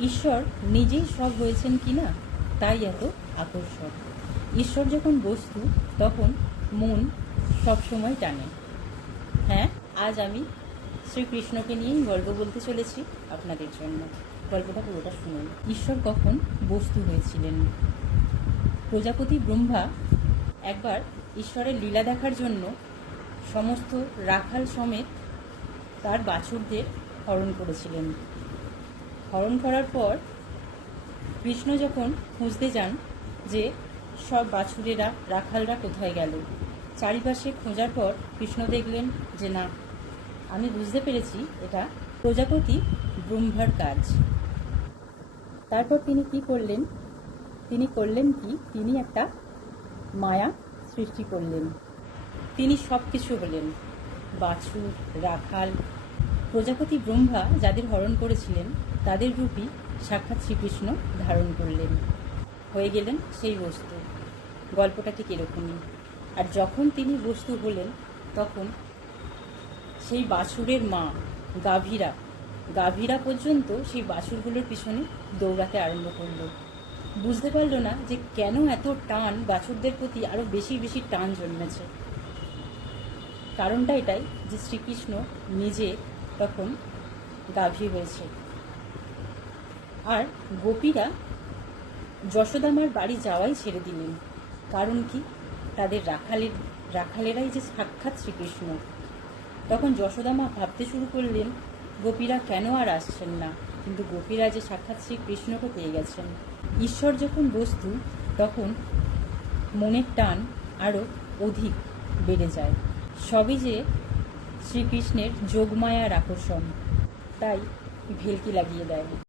ঈশ্বর নিজেই সব হয়েছেন কিনা তাই এত আকর্ষণ। ঈশ্বর যখন বস্তু তখন মন সবসময় টানে। হ্যাঁ, আজ আমি শ্রীকৃষ্ণকে নিয়েই গল্প বলতে চলেছি আপনাদের জন্য। গল্পটা পুরোটা শুনুন। ঈশ্বর কখন বস্তু হয়েছিলেন? প্রজাপতি ব্রহ্মা একবার ঈশ্বরের লীলা দেখার জন্য সমস্ত রাখাল সমেত তার বাছুরদের হরণ করেছিলেন। হরণ করার পর কৃষ্ণ যখন খুঁজতে যান যে সব বাছুরেরা রাখালরা কোথায় গেল, চারিপাশে খোঁজার পর কৃষ্ণ দেখলেন যে না, আমি বুঝতে পেরেছি এটা প্রজাপতি ব্রহ্মার কাজ। তারপর তিনি কি করলেন? তিনি একটা মায়া সৃষ্টি করলেন। তিনি সব কিছু হলেন, বাছুর, রাখাল। প্রজাপতি ব্রহ্মা যাদের হরণ করেছিলেন তাদের রূপই সাক্ষাৎ শ্রীকৃষ্ণ ধারণ করলেন, হয়ে গেলেন সেই বস্তু। গল্পটা ঠিক এরকমই। আর যখন তিনি বস্তু হলেন তখন সেই বাছুরের মা গাভীরা পর্যন্ত সেই বাছুরগুলোর পিছনে দৌড়াতে আরম্ভ করলো। বুঝতে পারল না যে কেন এত টান বাছুরদের প্রতি, আরো বেশি বেশি টান জন্মেছে। কারণটা এটাই যে শ্রীকৃষ্ণ নিজে তখন গাভী হয়েছে। আর গোপীরা যশোদামার বাড়ি যাওয়াই ছেড়ে দিলেন। কারণ কি? তাদের রাখালেরাই যে সাক্ষাৎ শ্রীকৃষ্ণ। তখন যশোদামা ভাবতে শুরু করলেন গোপীরা কেন আর আসছেন না, কিন্তু গোপীরা যে সাক্ষাৎ শ্রীকৃষ্ণকে পেয়ে গেছেন। ঈশ্বর যখন বস্তু তখন মনের টান আরও অধিক বেড়ে যায়। সবই যে শ্রীকৃষ্ণের যোগমায়ার আকর্ষণ, তাই ভেলকি লাগিয়ে দেয়।